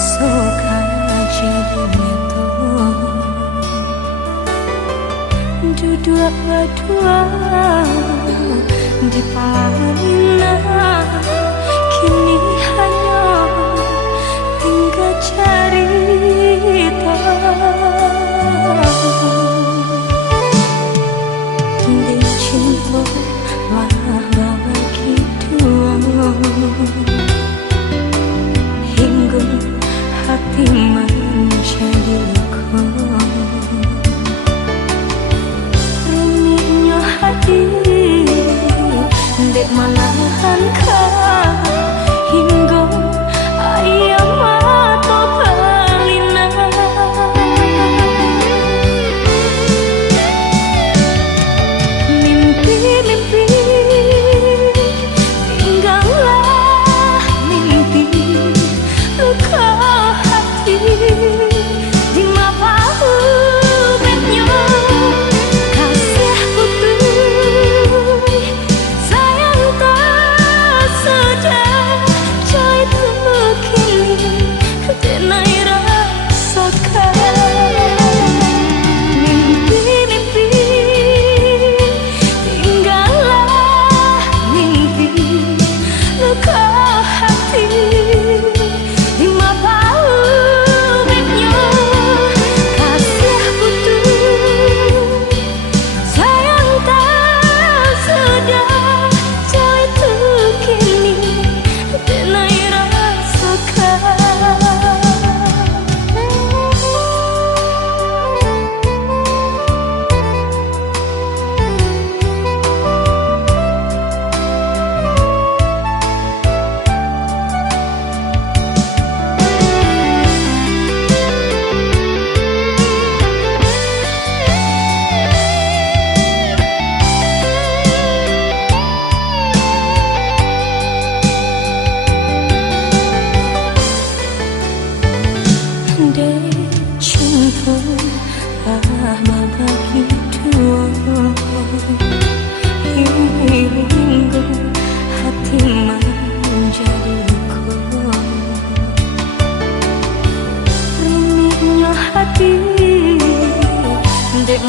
suka jadinya tuh duduk berdua di Palina, kini hanya tinggal cerita di cinta lah bagi dua hingga hati menjadi kau. Rumihnya hati dek malahan kau hingga ayam atau pelina. Mimpi-mimpi tinggallah mimpi, luka hati di mata ubetnya. Kasih putih sayang tak sedar jai terkini denai rasakan. Mimpi-mimpi tinggallah mimpi, luka hati di mata ubetnya. Kasih putih sayang tak sedar jai terkini denai rasakan. Dek cinta lah bagi dua hingga hati menjadi kau. Rumihnya hati dek